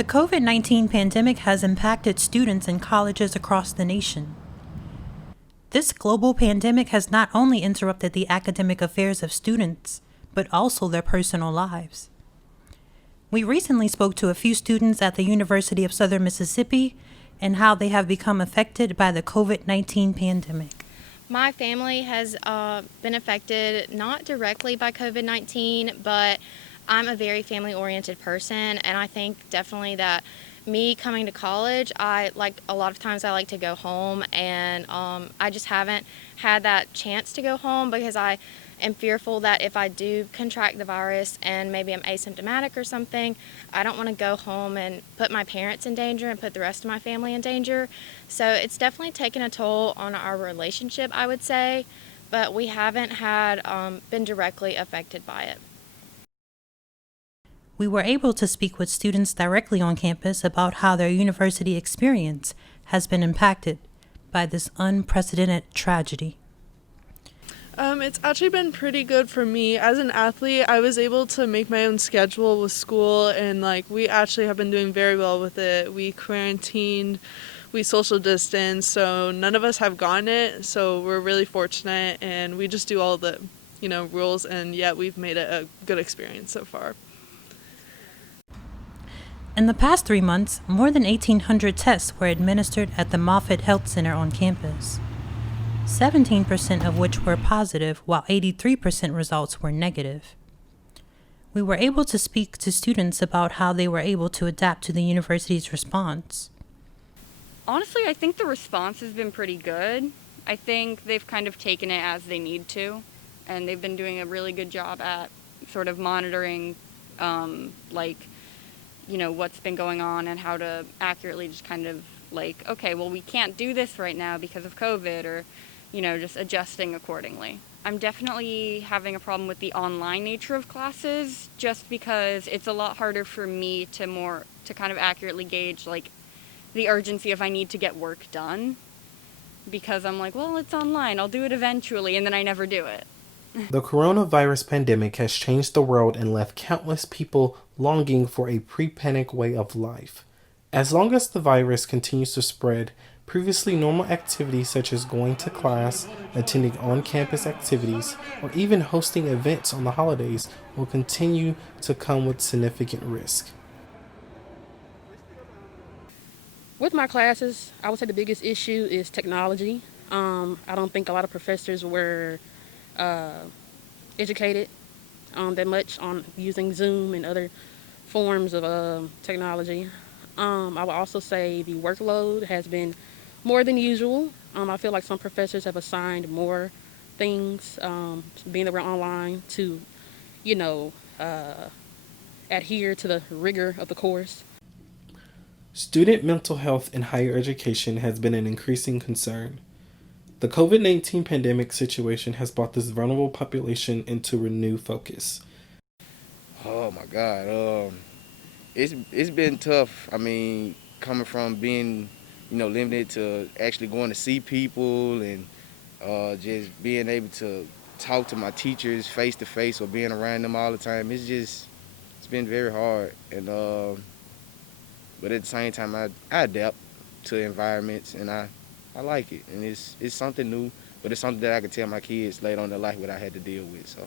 The COVID-19 pandemic has impacted students in colleges across the nation. This global pandemic has not only interrupted the academic affairs of students, but also their personal lives. We recently spoke to a few students at the University of Southern Mississippi and how they have become affected by the COVID-19 pandemic. My family has been affected not directly by COVID-19, but I'm a very family-oriented person, and I think definitely that me coming to college, a lot of times I like to go home, and I just haven't had that chance to go home because I am fearful that if I do contract the virus and maybe I'm asymptomatic or something, I don't want to go home and put my parents in danger and put the rest of my family in danger. So it's definitely taken a toll on our relationship, I would say, but we haven't had been directly affected by it. We were able to speak with students directly on campus about how their university experience has been impacted by this unprecedented tragedy. It's actually been pretty good for me. As an athlete, I was able to make my own schedule with school, and we actually have been doing very well with it. We quarantined, we social distance, so none of us have gotten it, so we're really fortunate, and we just do all the, rules, and yet we've made it a good experience so far. In the past 3 months, more than 1,800 tests were administered at the Moffitt Health Center on campus, 17% of which were positive, while 83% results were negative. We were able to speak to students about how they were able to adapt to the university's response. Honestly, I think the response has been pretty good. I think they've kind of taken it as they need to, and they've been doing a really good job at sort of monitoring, what's been going on and how to accurately just kind of okay, well, we can't do this right now because of COVID, or, just adjusting accordingly. I'm definitely having a problem with the online nature of classes just because it's a lot harder for me to kind of accurately gauge the urgency if I need to get work done, because I'm well, it's online, I'll do it eventually, and then I never do it. The coronavirus pandemic has changed the world and left countless people longing for a pre-panic way of life. As long as the virus continues to spread, previously normal activities such as going to class, attending on-campus activities, or even hosting events on the holidays will continue to come with significant risk. With my classes, I would say the biggest issue is technology. I don't think a lot of professors were educated that much on using Zoom and other forms of technology. I would also say the workload has been more than usual. I feel like some professors have assigned more things, being that we're online, to, adhere to the rigor of the course. Student mental health in higher education has been an increasing concern. The COVID-19 pandemic situation has brought this vulnerable population into renewed focus. Oh my God, it's been tough. I mean, coming from being, limited to actually going to see people and just being able to talk to my teachers face to face or being around them all the time. It's been very hard. And but at the same time, I adapt to environments, and I like it. And it's something new, but it's something that I can tell my kids later on in their life what I had to deal with. So.